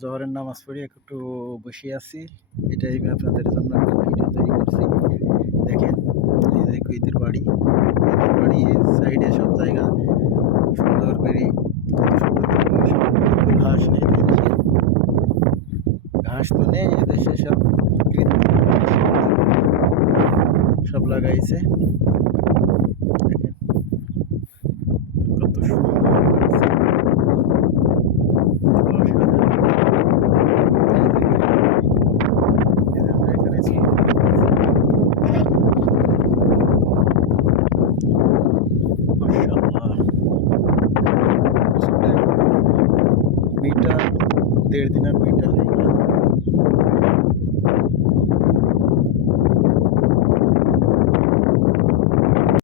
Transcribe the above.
জোহরের নামাজ পড়ে একটু বসে আছি। এটাই আমি আপনাদের জন্য একটা ভিডিও তৈরি করছি। দেখেন, এই যে ঈদের বাড়ি, ঈদের বাড়ি সাইডে সব জায়গা সুন্দর করে, কত সুন্দর করে সব ঘাস নেই, এদেশে ঘাস তো নেই, এদেশে সব কৃত্রিম ঘাস সব লাগাইছে। দেখেন কত সুন্দর লাগছে, মিটার 1.5 দিনের মিটার